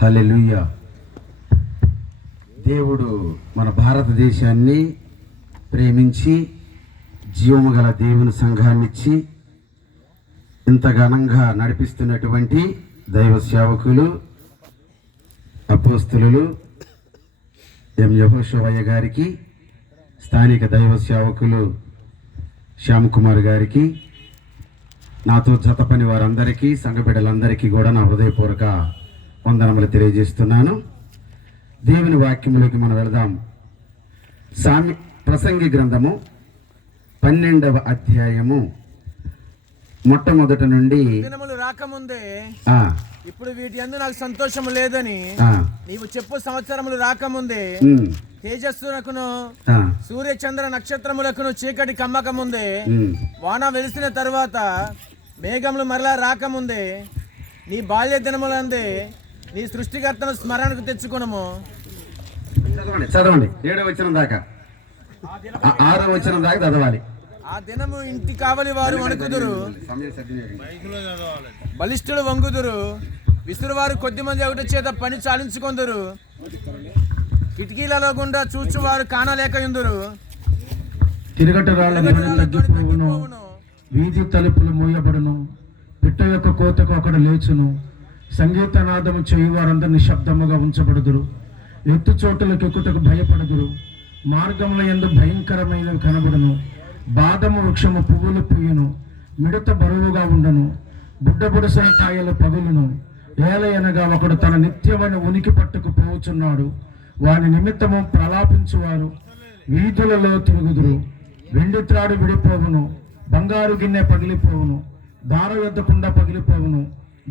హల్లెలూయా. దేవుడు మన భారతదేశాన్ని ప్రేమించి జీవము గల దేవుని సంఘాన్నిచ్చి ఇంత ఘనంగా నడిపిస్తున్నటువంటి దైవ సేవకులు అపోస్తులు ఎం యెహోషువయ్య గారికి, స్థానిక దైవ సేవకులు శ్యామ్ కుమార్ గారికి, నాతో జత పని వారందరికీ, సంఘ బిడ్డలందరికీ కూడా నా హృదయపూర్వక వందనములు తెలియజేస్తున్నాను. దేవుని వాక్యములోకి మనం వెళదాం. ప్రసంగి గ్రంథము 12వ అధ్యాయము మొట్టమొదటి నుండి. దినములు రాకముందే ఇప్పుడు వీటి యందు నాకు సంతోషం లేదని నీవు చెప్పు సంవత్సరములు రాకముందే తేజస్సునకును సూర్య చంద్ర నక్షత్రములకును చీకటి కమ్మక ముందే వాన వెలిసిన తరువాత మేఘములు మరలా రాకముందే నీ బాల్య దినములందే నీ సృష్టికర్తను స్మరణకు తెచ్చుకునము. చదవండి 7వ వచనం దాకా, 6వ వచనం దాకా చదవాలి. ఆ దినము ఇంటి కావలి వారు వణుకుదురు, బలిష్ఠులు వంగుదురు, విసురువారు కొద్ది మంది ఒకటి చేత పని చాలించుకొందురు, కిటికీలలో గుండా చూచువారు కానలేకయుందురు, తిరగట రాళ్ళ తగ్గిపోవును, వీధి తలుపులు మూయబడును, పిట్ట యొక్క కోతకు ఒకడు లేచును, సంగీతనాదము చేయువారందరూ నిశ్శబ్దముగా ఉంచబడుదురు, ఎత్తు చోటులకు ఎక్కుటకు భయపడుదురు, మార్గముల యందు భయంకరమైనవి కనబడును, బాదము వృక్షము పువ్వులు పూయును, మిడత బరువుగా ఉండను, బుడ్డబుడసన కాయలు పగులును, ఏలయనగా ఒకడు తన నిత్యమైన ఉనికి పట్టుకు పోవుచున్నాడు, వాని నిమిత్తము ప్రలాపించువారు వీధులలో తిరుగుదురు, వెండి త్రాడు విడిపోవును, బంగారు గిన్నె పగిలిపోవును, దార యొద్ద కుండ పగిలిపోవును,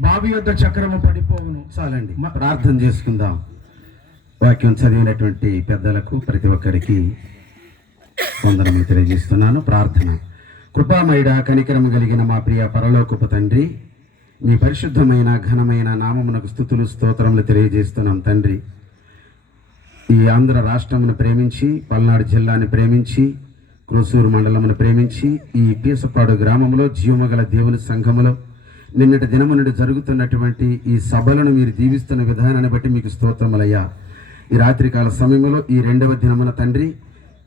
బావి యొద్ద చక్రము పడిపోవును. చాలండి, ప్రార్థన చేసుకుందాం. వాక్యం చదివినటువంటి పెద్దలకు ప్రతి ఒక్కరికి వందనములు తెలియజేస్తున్నాను. ప్రార్థన. కృపామయుడ, కనికరము కలిగిన మా ప్రియ పరలోకపు తండ్రి, మీ పరిశుద్ధమైన ఘనమైన నామమునకు స్తుతులు స్తోత్రములు తెలియజేస్తున్నాం తండ్రి. ఈ ఆంధ్ర రాష్ట్రమును ప్రేమించి, పల్నాడు జిల్లాని ప్రేమించి, క్రోసూరు మండలమును ప్రేమించి, ఈ పీసపాడు గ్రామంలో జీవమగల దేవుని సంఘములో నిన్నటి దినము నుండి జరుగుతున్నటువంటి ఈ సభలను మీరు దీవిస్తున్న విధానాన్ని బట్టి మీకు స్తోత్రములయ్యా. ఈ రాత్రికాల సమయంలో ఈ 2వ దినమున తండ్రి,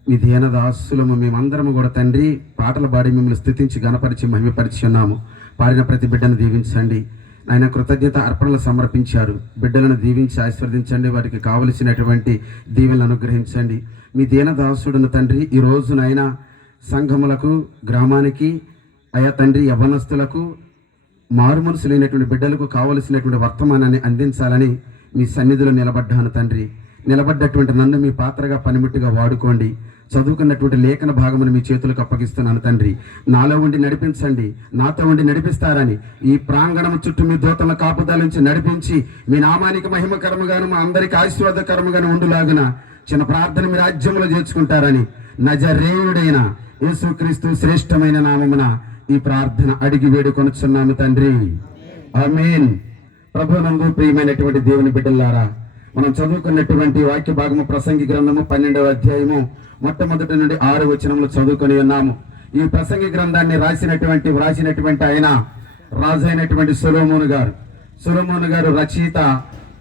మీ దీనదాసులము మేమందరము కూడా తండ్రి పాటలు పాడి మిమ్మల్ని స్తుతించి గణపరిచి మహిమపరిచి ఉన్నాము. పాడిన ప్రతి బిడ్డను దీవించండి. ఆయన కృతజ్ఞత అర్పణలు సమర్పించారు. బిడ్డలను దీవించి ఆశీర్వదించండి. వారికి కావలసినటువంటి దీవెనలు అనుగ్రహించండి. మీ దీనదాసుడును తండ్రి ఈ రోజునైనా సంఘములకు, గ్రామానికి, అయా తండ్రి యవ్వనస్తులకు, మారు మనసులైనటువంటి బిడ్డలకు కావలసినటువంటి వర్తమానాన్ని అందించాలని మీ సన్నిధిలో నిలబడ్డాను తండ్రి. నిలబడ్డటువంటి నన్ను మీ పాత్రగా పనిముట్టుగా వాడుకోండి. చదువుకున్నటువంటి లేఖన భాగమును మీ చేతులకు అప్పగిస్తున్నాను తండ్రి. నాలో ఉండి నడిపించండి, నాతో ఉండి నడిపిస్తారని ఈ ప్రాంగణం చుట్టూ మీ దూతల కాపుదల నుంచి నడిపించి మీ నామానికి మహిమకరముగాను మా అందరికి ఆశీర్వాదకరముగాను ఉండులాగున చిన్న ప్రార్థన మీ రాజ్యంలో చేర్చుకుంటారని నజరేయుడైన యేసుక్రీస్తు శ్రేష్టమైన నామమున ఈ ప్రార్థన అడిగి వేడుకొనుచున్నాము తండ్రి. ఆమేన్. ప్రభువునందు ప్రియమైనటువంటి దేవుని బిడ్డలారా, మనం చదువుకున్నటువంటి వాక్య భాగము ప్రసంగి గ్రంథము 12వ అధ్యాయము మొట్టమొదటి నుండి 6 వచనములు చదువుకొని ఉన్నాము. ఈ ప్రసంగి గ్రంథాన్ని వ్రాసినటువంటి ఆయన రాజు అయినటువంటి సొలొమోను గారు రచయిత.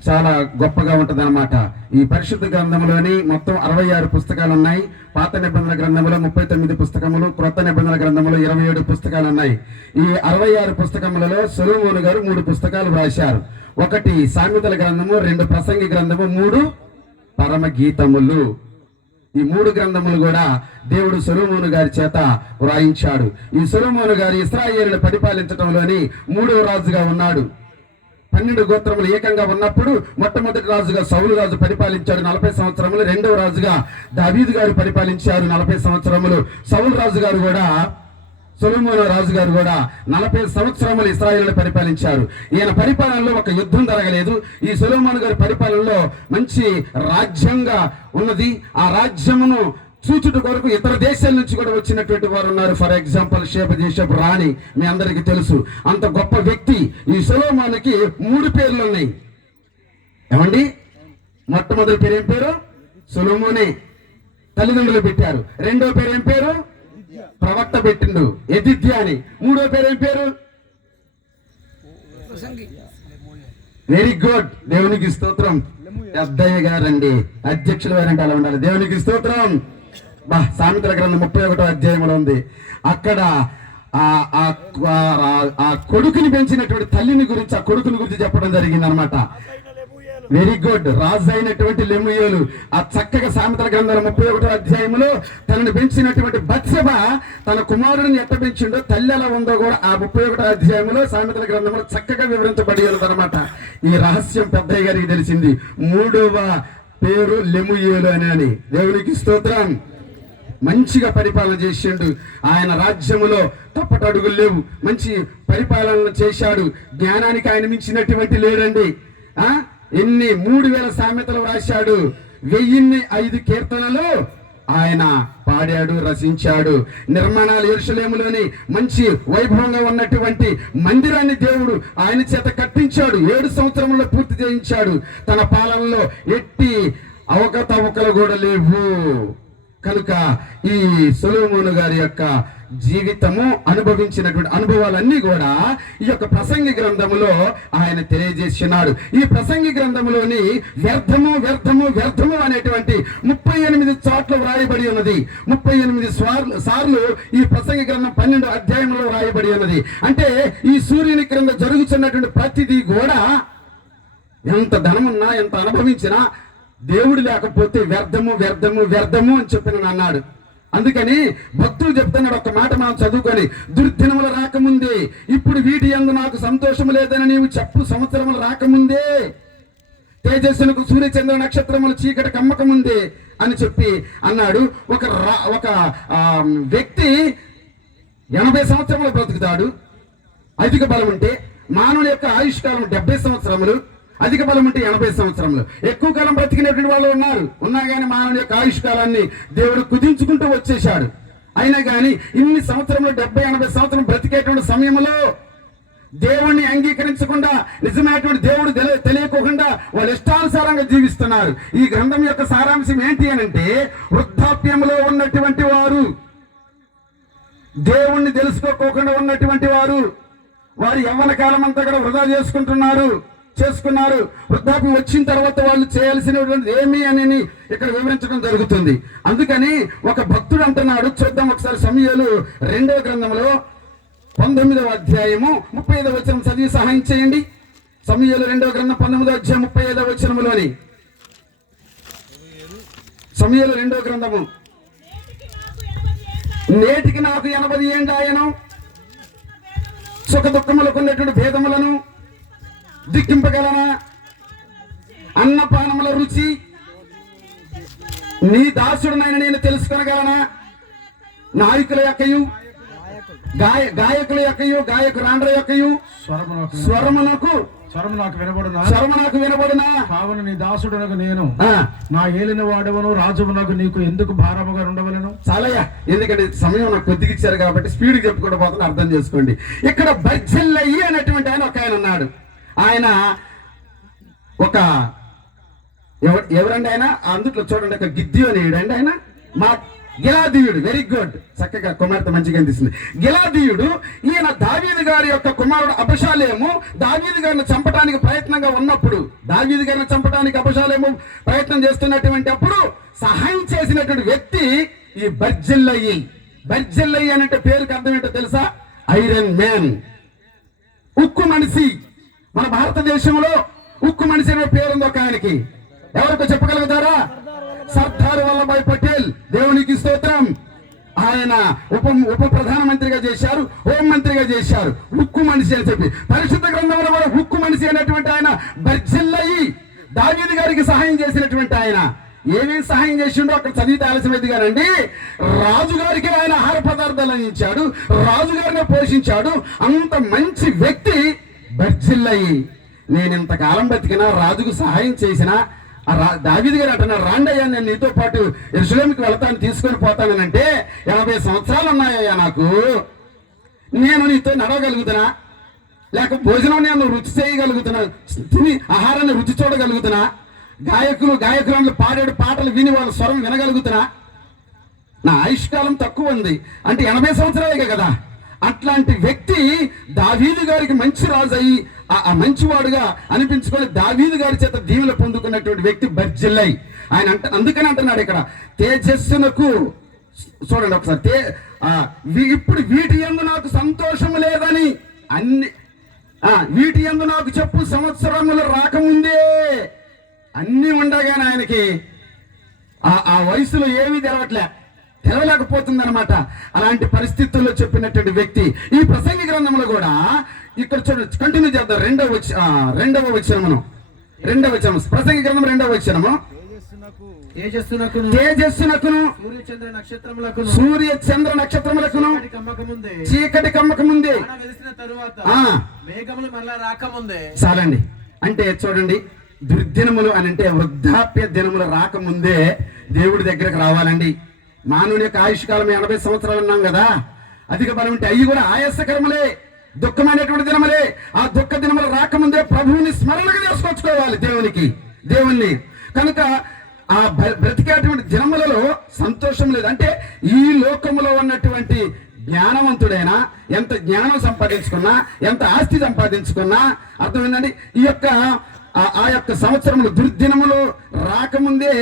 చాలా గొప్పగా ఉంటదన్నమాట. ఈ పరిశుద్ధ గ్రంథంలోని మొత్తం 66 పుస్తకాలు ఉన్నాయి. పాత నిబంధనల గ్రంథంలో 39 పుస్తకములు, క్రొత్త నిబంధనల గ్రంథంలో 27 పుస్తకాలు ఉన్నాయి. ఈ 66 పుస్తకములలో సొలొమోను గారు 3 పుస్తకాలు వ్రాశారు. 1 సామెతల గ్రంథము, 2 ప్రసంగి గ్రంథము, 3 పరమ గీతములు. ఈ 3 గ్రంథములు కూడా దేవుడు సొలొమోను గారి చేత వ్రాయించాడు. ఈ సొలొమోను గారు ఇశ్రాయేలును పరిపాలించడంలోని 3వ రాజుగా ఉన్నాడు. 12 గోత్రములు ఏకంగా ఉన్నప్పుడు మొట్టమొదటి రాజుగా సౌలు రాజు పరిపాలించాడు 40 సంవత్సరములు. 2వ రాజుగా దావీదు గారు పరిపాలించారు 40 సంవత్సరములు. సౌలు రాజు గారు కూడా, సొలొమోను రాజు గారు కూడా 40 సంవత్సరములు ఇశ్రాయేలును పరిపాలించారు. ఈయన పరిపాలనలో ఒక యుద్ధం జరగలేదు. ఈ సొలొమోను గారి పరిపాలనలో మంచి రాజ్యంగా ఉన్నది. ఆ రాజ్యమును చూచుట కొరకు ఇతర దేశాల నుంచి కూడా వచ్చినటువంటి వారు ఉన్నారు. ఫర్ ఎగ్జాంపుల్ దేశపు రాణి మీ అందరికీ తెలుసు. అంత గొప్ప వ్యక్తి. ఈ సొలొమోనుకి 3 పేర్లు ఉన్నాయి. ఏమండి? మొట్టమొదటి పేరు ఏం పేరు? సొలొమోనే. తల్లిదండ్రులు పెట్టారు. 2వ పేరు ఏం పేరు? ప్రవక్త పెట్టిండు, యెదిద్యా అని. 3వ పేరు ఏం పేరు? వెరీ గుడ్, దేవునికి స్తోత్రం. పెద్దయ్య గారండి, అధ్యక్షులు వారంటే అలా ఉండాలి. దేవునికి స్తోత్రం. సామెతల గ్రంథం 31వ అధ్యాయంలో ఉంది. అక్కడ ఆ కొడుకుని పెంచినటువంటి తల్లిని గురించి, ఆ కొడుకుని గురించి చెప్పడం జరిగింది అనమాట. Very good. రాజు అయినటువంటి లెమూయేలు ఆ చక్కగా సామెతల గ్రంథం 31వ అధ్యాయంలో తనను పెంచినటువంటి బత్షెబ తన కుమారుడిని ఎట్ట పెంచిండో, తల్లి ఎలా ఉందో కూడా ఆ 31వ అధ్యాయంలో సామెతల గ్రంథంలో చక్కగా వివరించబడి అనమాట. ఈ రహస్యం పెద్దయ్య గారికి తెలిసింది. 3వ పేరు లెమూయేలు అని. దేవునికి స్తోత్రం. మంచిగా పరిపాలన చేసిండు. ఆయన రాజ్యములో తప్పటడుగులు లేవు. మంచి పరిపాలన చేశాడు. జ్ఞానానికి ఆయన మించినటువంటి లేడండి. ఎన్ని 3000 సామెతలు రాశాడు. 1005 కీర్తనలు ఆయన పాడాడు, రచించాడు. నిర్మాణాలు యెరూషలేములోని మంచి వైభవంగా ఉన్నటువంటి మందిరాన్ని దేవుడు ఆయన చేత కట్టించాడు. 7 సంవత్సరంలో పూర్తి చేయించాడు. తన పాలనలో ఎట్టి అవకతవకలు కూడా లేవు. కనుక ఈ సొలొమోను గారి యొక్క జీవితము, అనుభవించినటువంటి అనుభవాలన్నీ కూడా ఈ యొక్క ప్రసంగి గ్రంథములో ఆయన తెలియజేస్తున్నాడు. ఈ ప్రసంగి గ్రంథములోని వ్యర్థము వ్యర్థము వ్యర్థము అనేటువంటి 38 చోట్ల వ్రాయబడి ఉన్నది. 38 సార్లు ఈ ప్రసంగి గ్రంథం 12వ అధ్యాయంలో వ్రాయబడి ఉన్నది. అంటే ఈ సూర్యుని క్రింద జరుగుతున్నటువంటి ప్రతిదీ కూడా ఎంత ధనమున్నా, ఎంత అనుభవించినా దేవుడు లేకపోతే వ్యర్థము వ్యర్థము వ్యర్థము అని చెప్పిన అన్నాడు. అందుకని భక్తులు చెప్తున్నాడు ఒక మాట మనం చదువుకొని, దుర్దినములు రాకముందే, ఇప్పుడు వీటి యందు నాకు సంతోషము లేదని నీవు చెప్పు సంవత్సరములు రాకముందే, తేజస్సునకు సూర్యచంద్ర నక్షత్రములు చీకటి కమ్మకముందే అని చెప్పి అన్నాడు. ఒక వ్యక్తి 80 సంవత్సరములు బ్రతుకుతాడు. అధిక బలం ఉంటే మానవుని యొక్క ఆయుష్కాలం 70 సంవత్సరములు, అధిక బలం ఉంటే 80 సంవత్సరములు. ఎక్కువ కాలం బ్రతికినటువంటి వాళ్ళు ఉన్నా కానీ మానవుని యొక్క ఆయుష్కాలాన్ని దేవుడు కుదించుకుంటూ వచ్చేశాడు. అయినా కానీ ఇన్ని సంవత్సరంలో 70-80 సంవత్సరం బ్రతికేటువంటి సమయంలో దేవుణ్ణి అంగీకరించకుండా, నిజమైనటువంటి దేవుడు తెలియకోకుండా వాళ్ళు ఇష్టానుసారంగా జీవిస్తున్నారు. ఈ గ్రంథం యొక్క సారాంశం ఏంటి అనంటే, వృద్ధాప్యంలో ఉన్నటువంటి వారు, దేవుణ్ణి తెలుసుకోకుండా ఉన్నటువంటి వారు యవ్వన కాలం అంతా కూడా వృధా చేసుకున్నారు. వృద్ధాప్యం వచ్చిన తర్వాత వాళ్ళు చేయాల్సినటువంటి ఏమి అని ఇక్కడ వివరించడం జరుగుతుంది. అందుకని ఒక భక్తుడు అంటున్నాడు, చూద్దాం ఒకసారి. సమూయేలు 2వ గ్రంథంలో 19వ అధ్యాయము 35వ వచనం చదివి సహాయం చేయండి. సమూయేలు 2వ గ్రంథం 19వ అధ్యాయం 35వ వచనములోని, సమూయేలు 2వ గ్రంథము, నేటికి నాకు 80 ఏండ్లు ఆయను, సుఖ దుఃఖములకు ఉన్నటువంటి భేదములను దిక్కింపగలనా, అన్నపానముల రుచి నీ దాసుడునైన నేను తెలుసుకొనగలనా, నాయకుల యొక్కయు గాయకుల యొక్కయు గాయకురాండ్ర యొక్కయు స్వరము నాకు వినబడునా, కావున నీ దాసుడునకు నేను నా ఏలిన వాడవను రాజువునకు నీకు ఎందుకు భారముగా ఉండవలను. చాలయ్యా, ఎందుకంటే సమయం నాకు కొద్దిగా ఇచ్చారు కాబట్టి స్పీడ్ చెప్పుకుంటూ పోతున్నా, అర్థం చేసుకోండి. ఇక్కడ బర్జిల్లయి అనేటువంటి ఆయన ఒక ఆయన ఉన్నాడు. ఆయన ఎవరండి ఆయన? అందుట్లో చూడండి, ఒక గిద్యోనీయుడు అండి ఆయన. మా గిలాదీయుడు. Very good. చక్కగా కుమార్తె మంచిగా అనిపిస్తుంది. గిలాదీయుడు ఈయన దావీదు గారి యొక్క కుమారుడు అబషాలేము దావీదు గారిని చంపడానికి ప్రయత్నంగా ఉన్నప్పుడు, దావీదు గారిని చంపడానికి అబషాలేము ప్రయత్నం చేస్తున్నటువంటి అప్పుడు సహాయం చేసినటువంటి వ్యక్తి ఈ బర్జిల్లయి. బర్జిల్లయి అంటే పేరుకి అర్థం ఏంటో తెలుసా? ఐరన్ మ్యాన్, ఉక్కు మనిషి. మన భారతదేశంలో ఉక్కు మనిషి అనే పేరుంది ఒక ఆయనకి. ఎవరికో చెప్పగలుగుతారా? సర్దార్ వల్లభాయ్ పటేల్. దేవునికి స్తోత్రం. ఆయన ఉప ప్రధానమంత్రిగా చేశారు, హోంమంత్రిగా చేశారు. ఉక్కు మనిషి అని చెప్పి పరిశుద్ధ గ్రంథంలో కూడా ఉక్కు మనిషి అనేటువంటి ఆయన బర్జిల్లయి దావీదు గారికి సహాయం చేసినటువంటి ఆయన. ఏమేమి సహాయం చేసిండో అక్కడ చదివితే ఆలస్యమైంది కానండి. రాజుగారికి ఆయన ఆహార పదార్థాలు అందించాడు, రాజుగారిని పోషించాడు. అంత మంచి వ్యక్తి బర్జిల్లయి. నేను ఇంతకాలం బతికినా రాజుకు సహాయం చేసిన దావీదు గారు అంటున్నారు, రాండయ్యా నేను నీతో పాటు యెరూషలేముకి వెళ్తాను, తీసుకొని పోతానంటే 80 సంవత్సరాలు ఉన్నాయ్యా నాకు, నేను నీతో నడవగలుగుతున్నా, లేక భోజనం నేను రుచి చేయగలుగుతున్నా, తిని ఆహారాన్ని రుచి చూడగలుగుతున్నా, గాయకులు పాడే పాటలు విని వాళ్ళ స్వరం వినగలుగుతున్నా, నా ఆయుష్కాలం తక్కువ ఉంది అంటే 80 సంవత్సరాలే కదా. అట్లాంటి వ్యక్తి దావీదు గారికి మంచి రాజు అయ్యి ఆ మంచివాడుగా అనిపించుకొని దావీదు గారి చేత దీవెన పొందుకున్నటువంటి వ్యక్తి బర్జిల్లై. ఆయన అందుకని అంటున్నాడు ఇక్కడ తేజస్సునకు, చూడండి ఒకసారి, ఇప్పుడు వీటి యందు నాకు సంతోషం లేదని వీటి యందు నాకు చెప్పు సంవత్సరములు రాకముందే అన్ని ఉండగానే ఆయనకి ఆ వయసులో ఏమీ తెలవలేకపోతుంది అనమాట. అలాంటి పరిస్థితుల్లో చెప్పినటువంటి వ్యక్తి ఈ ప్రసంగి గ్రంథంలో కూడా ఇక్కడ చూడండి, కంటిన్యూ చేద్దాం. రెండవ వచనము ప్రసంగి గ్రంథం 2వ వచనము. తేజస్సునకును సూర్య చంద్ర నక్షత్రములకును చీకటి కమ్మక ముందే మేఘములు మరలా రాకముందే. చాలండి. అంటే చూడండి, దుర్దినములు అని అంటే వృద్ధాప్య దినములు రాకముందే దేవుడి దగ్గరకు రావాలండి. మానవుని యొక్క ఆయుష్కాలం 80 సంవత్సరాలు అన్నాం కదా. అధిక బలం ఉంటే అవి కూడా ఆయాసకరములే, దుఃఖమైనటువంటి దినములే. ఆ దుఃఖ దినములు రాకముందే ప్రభువుని స్మరణగా తీసుకొచ్చుకోవాలి దేవుణ్ణి. కనుక ఆ బ్రతికేటువంటి దినములలో సంతోషం లేదు. అంటే ఈ లోకములో ఉన్నటువంటి జ్ఞానవంతుడైనా ఎంత జ్ఞానం సంపాదించుకున్నా, ఎంత ఆస్తి సంపాదించుకున్నా, అర్థమైందండి, ఈ యొక్క ఆ యొక్క సంవత్సరములు దుర్దినములు రాకముందే,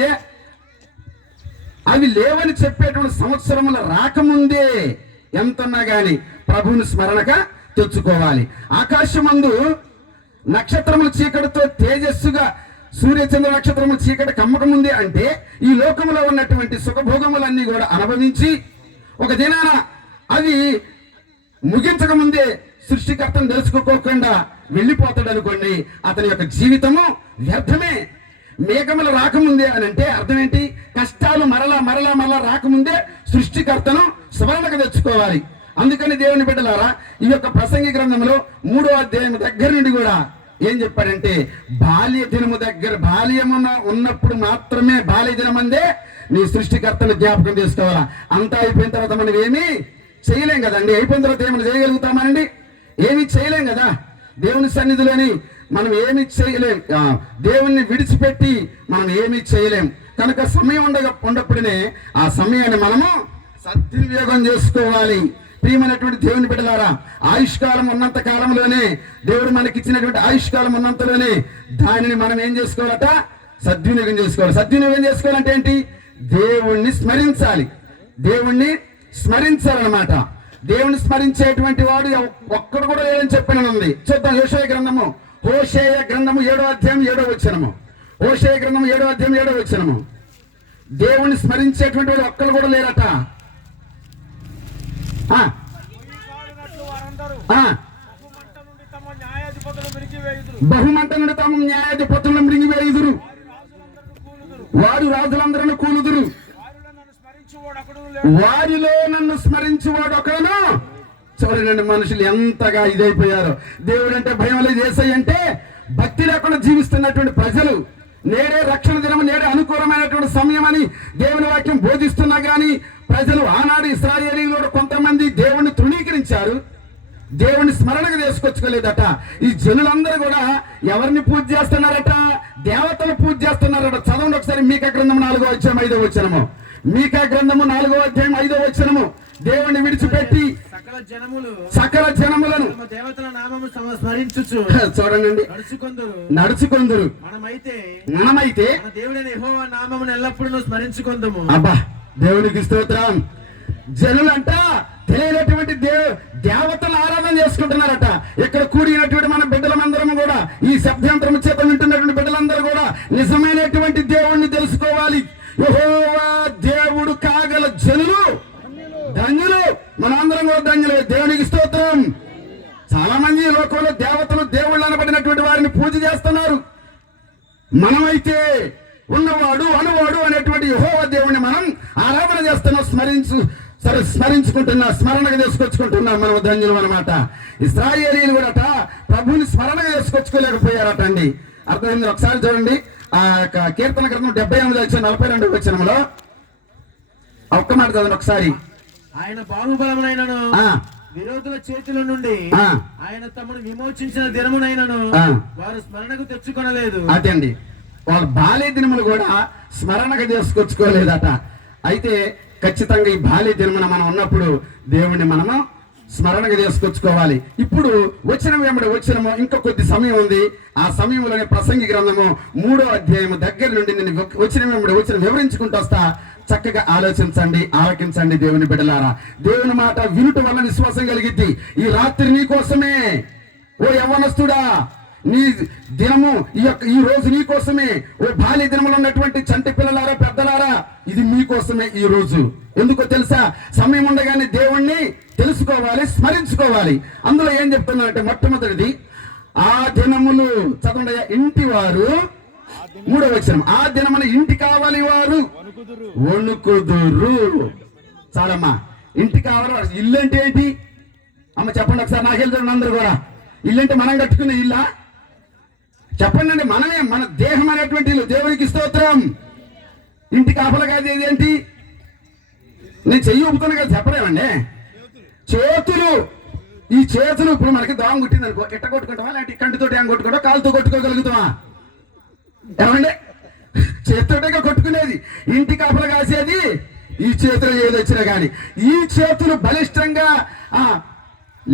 అవి లేవని చెప్పేటువంటి సంవత్సరములు రాకముందే ఎంతన్నా గాని ప్రభువుని స్మరణగా తెచ్చుకోవాలి. ఆకాశమందు నక్షత్రములు చీకటితో తేజస్సుగా సూర్య చంద్ర నక్షత్రములు చీకటి కమ్మక ముందే అంటే ఈ లోకములో ఉన్నటువంటి సుఖభోగములన్నీ కూడా అనుభవించి ఒక దినాన అవి ముగించక ముందే సృష్టికర్తను తెలుసుకోకుండా వెళ్ళిపోతాడు అనుకోండి, అతని యొక్క జీవితము వ్యర్థమే. మేఘములు రాకముందే అని అంటే అర్థం ఏంటి? కష్టాలు మరలా రాకముందే సృష్టికర్తను స్మరణకు తెచ్చుకోవాలి. అందుకని దేవుని బిడ్డలారా, ఈ యొక్క ప్రసంగి గ్రంథంలో 3వ అధ్యాయం దగ్గర నుండి కూడా ఏం చెప్పాడంటే, బాల్యమున ఉన్నప్పుడు మాత్రమే, బాల్య దినమందే నీ సృష్టికర్తను జ్ఞాపకం చేసుకోవాలా. అంతా అయిపోయిన తర్వాత మనం ఏమీ చేయలేం కదండి. అయిపోయిన తర్వాత ఏమైనా చేయగలుగుతామండి? ఏమీ చేయలేం కదా. దేవుని సన్నిధిలోని మనం ఏమి చేయలేం. దేవుణ్ణి విడిచిపెట్టి మనం ఏమీ చేయలేం. కనుక సమయం ఉన్నప్పుడునే ఆ సమయాన్ని మనము సద్వినియోగం చేసుకోవాలి. ప్రియమైనటువంటి దేవుని బిడ్డలారా, ఆయుష్కాలం ఉన్నంత కాలంలోనే, దేవుడు మనకి ఇచ్చినటువంటి ఆయుష్కాలం ఉన్నంతలోనే దానిని మనం ఏం చేసుకోవాలట? సద్వినియోగం చేసుకోవాలి. సద్వినియోగం చేసుకోవాలంటే ఏంటి? దేవుణ్ణి స్మరించాలన్నమాట. దేవుని స్మరించేటువంటి వాడు ఒక్కడు కూడా లేదని చెప్పినది. చూద్దాం హోషేయ గ్రంథము 7వ అధ్యాయం 7వ వచనము. హోషేయ గ్రంథము 7వ అధ్యాయం 7వ వచనము. దేవుని స్మరించేటువంటి వాడు ఒక్కడు కూడా లేరట. బహుమంట నుండి తమ న్యాయాధిపతులను మృంగివేయుదురు, వారు రాజులందరూ కూలుదురు, వారిలో నన్ను స్మరించువాడు ఒకడును. చూడండి మనుషులు ఎంతగా ఇదైపోయారు. దేవుడు అంటే భయం లేదు, యేసయ్య అంటే భక్తి లేకుండా జీవిస్తున్నటువంటి ప్రజలు. నేడే రక్షణ దినం, నేడే అనుకూలమైనటువంటి సమయం అని దేవుని వాక్యం బోధిస్తున్నా గానీ ప్రజలు ఆనాడు ఇశ్రాయేలీయులు కొంతమంది దేవుణ్ణి తృణీకరించారు, దేవుని స్మరణకు తీసుకొచ్చుకోలేదట. ఈ జనులందరూ కూడా ఎవరిని పూజ చేస్తున్నారట? దేవతలు పూజ చేస్తున్నారట. చదవండి ఒకసారి మీకా గ్రంథం 4వ అధ్యాయం 5వ వచనము. మీకా గ్రంథము 4వ అధ్యాయం 5వ వచనము. దేవుణ్ణి విడిచిపెట్టి సకల జనములను దేవతల నామము స్మరించుచు, చూడండి, నడుచుకొందురు. మనమైతే దేవుడైన యెహోవా నామమును ఎల్లప్పుడూ స్మరించుకొందుము. అబ్బా, దేవునికి స్తోత్రం. జనులంట తెలియనటువంటి దేవతల ఆరాధన చేసుకుంటున్నారట. ఇక్కడ కూడినటువంటి మన బిడ్డలందరము కూడా, ఈ శబ్దాంతరం చేత వింటున్నటువంటి బిడ్డలందరూ కూడా నిజమైనటువంటి దేవుణ్ణి తెలుసుకోవాలి. యెహోవా దేవుడు కాగల జనులు ధన్యులు. మనందరం కూడా ధన్యులే. దేవునికి స్తోత్రం. చాలా మంది ఈ లోకంలో దేవతలు, దేవుళ్ళు అనబడినటువంటి వారిని పూజ చేస్తున్నారు. మనమైతే ఉన్నవాడు అనువాడు అనేటువంటి యెహోవా దేవుణ్ణి మనం ఆరాధన చేస్తున్నాం, స్మరించుకుంటున్నా, స్మరణగా తీసుకొచ్చుకుంటున్నాం. మనం ధన్యులు అన్నమాట. ఇశ్రాయేలీయులు కూడా ప్రభుని స్మరణగా తీసుకొచ్చుకోలేకపోయారట అండి. అర్థమైంది? ఒకసారి చూడండి, ఆ కీర్తన గ్రంథం 78:42 వచనంలో ఒక్క మాట చదవండి ఒకసారి. ఆయన బాహుబలమునైనను విరోధుల చేతుల నుండి ఆయన తమను విమోచించిన దినమునైనను వారు స్మరణకు తెచ్చుకొనలేదు. అదే అండి, వాళ్ళ బాల్య దినములు కూడా స్మరణకు తీసుకొచ్చుకోలేదట. అయితే ఖచ్చితంగా ఈ బాల్య దినమున మనం ఉన్నప్పుడు దేవుణ్ణి మనము స్మరణగా తీసుకొచ్చుకోవాలి. ఇప్పుడు వచనం వెంబడి వచనము, ఇంకా కొద్ది సమయం ఉంది. ఆ సమయంలోనే ప్రసంగి గ్రంథము 3వ అధ్యాయము దగ్గర నుండి నేను వచనం వెంబడి వచనం వివరించుకుంటూ వస్తా. చక్కగా ఆలోచించండి, ఆలకించండి దేవుని బిడ్డలారా. దేవుని మాట వినుట వల్ల విశ్వాసం కలిగిద్ది. ఈ రాత్రి నీ కోసమే ఓ యవ్వనస్తుడా, నీ దినము ఈ రోజు నీ కోసమే. ఓ బాల్య దినములు ఉన్నటువంటి చంటి పిల్లలారా, పెద్దలారా, ఇది మీకోసమే ఈ రోజు. ఎందుకో తెలుసా? సమయం ఉండగానే దేవుణ్ణి తెలుసుకోవాలి, స్మరించుకోవాలి. అందులో ఏం చెప్తున్నారంటే మొట్టమొదటిది, ఆ దినములు చదవండి, ఇంటి వారు 3వ వచనం, ఆ దినమున ఇంటి కావాలి వారు వణుకుదురు. చాలమ్మా, ఇంటి కావాలి. ఇల్లు అంటే ఏంటి అమ్మ చెప్పండి ఒకసారి, నాకు వెళ్తాను అందరూ కూడా. ఇల్లు అంటే మనం కట్టుకునే ఇల్లా? చెప్పండి అండి. మనమే, మన దేహం అనేటువంటి ఇల్లు. దేవునికి స్తోత్రం. ఇంటి కాపల కాదు ఏంటి? నేను చెయ్యి ఊపుతాను కదా, చెప్పలేమండి. చేతులు, ఈ చేతులు ఇప్పుడు మనకి దోమ కుట్టింది అనుకో, ఎట్ట కొట్టుకుంటావా, లేకపోతే కంటితోటి ఏం కొట్టుకుంటావా, కాలుతో కొట్టుకోగలుగుతావా? ఏమండి, చేతితోటేగా కొట్టుకునేది. ఇంటి కాపల కాసేది ఈ చేతులు ఏది వచ్చినా కానీ. ఈ చేతులు బలిష్టంగా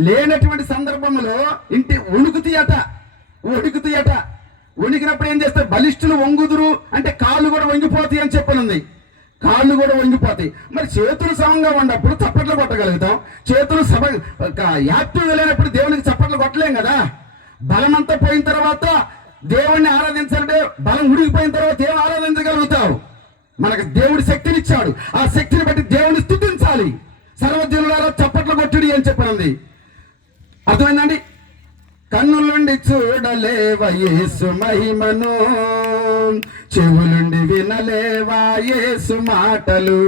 లేనటువంటి సందర్భంలో ఇంటి వణుకుతాయట. వణికినప్పుడు ఏం చేస్తారు? బలిష్ఠులు వంగుదురు అంటే కాళ్ళు కూడా వంగిపోతాయి అని చెప్పనుంది. కాళ్ళు కూడా వంగిపోతాయి. మరి చేతులు సమంగా ఉన్నప్పుడు చప్పట్లు కొట్టగలుగుతాం. చేతులు యాక్టివ్గా లేనప్పుడు దేవునికి చప్పట్లు కొట్టలేం కదా. బలమంతా పోయిన తర్వాత దేవుణ్ణి ఆరాధించాలంటే, బలం ఉడికిపోయిన తర్వాత ఏం ఆరాధించగలుగుతావు? మనకు దేవుడి శక్తినిచ్చాడు. ఆ శక్తిని బట్టి దేవుని స్తుతించాలి. సర్వజనులారా చప్పట్లు కొట్టుడి అని చెప్పనుంది. అర్థమైందండి? కన్నులుండి చూడలేవా యేసు మహిమను, చెవులుండి వినలేవా యేసు మాటలు,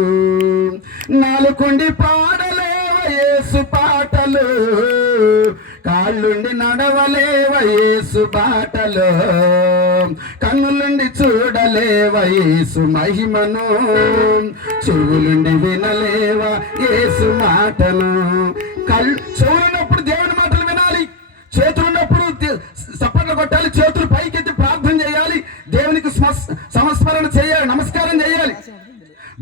నాలుకుండి పాడలేవా యేసు పాటలు, కాళ్ళుండి నడవలేవా యేసు బాటలు, కన్నులుండి చూడలేవా యేసు మహిమను, చెవులుండి వినలేవా యేసు మాటలు. చెవులున్నప్పుడు దేవుని మాటలు వినాలి. చేతులు ఉన్నప్పుడు చప్పట్లు కొట్టాలి. చేతులు పైకెత్తి ప్రార్థన చేయాలి. దేవునికి సంస్మరణ చేయాలి, నమస్కారం చేయాలి.